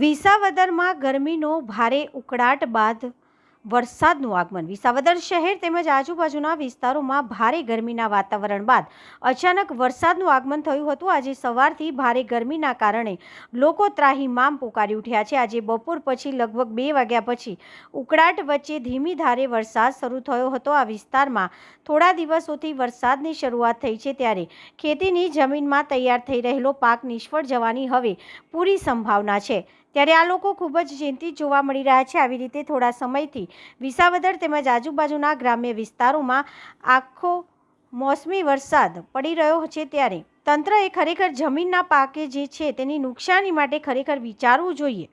વિસાવદરમાં ગરમીનો ભારે ઉકળાટ બાદ વરસાદનું આગમન. વિસાવદર શહેર તેમજ આજુબાજુના વિસ્તારોમાં ભારે ગરમીના વાતાવરણ બાદ અચાનક વરસાદનું આગમન થયું હતું. આજે સવારથી ભારે ગરમીના કારણે લોકો ત્રાહીમામ પોકારી ઉઠ્યા છે. આજે બપોર પછી લગભગ બે વાગ્યા પછી ઉકળાટ વચ્ચે ધીમી ધારે વરસાદ શરૂ થયો હતો. આ વિસ્તારમાં થોડા દિવસોથી વરસાદની શરૂઆત થઈ છે ત્યારે ખેતીની જમીનમાં તૈયાર થઈ રહેલો પાક નિષ્ફળ જવાની હવે પૂરી સંભાવના છે. ત્યારે આ લોકો ખૂબ જ ચિંતિત જોવા મળી રહ્યા છે. આવી રીતે થોડા સમયથી વિસાવદર તેમજ આજુબાજુના ગ્રામ્ય વિસ્તારોમાં આખો મોસમી વરસાદ પડી રહ્યો છે ત્યારે તંત્રએ ખરેખર જમીનના પાકે જે છે તેની નુકસાની માટે ખરેખર વિચારવું જોઈએ.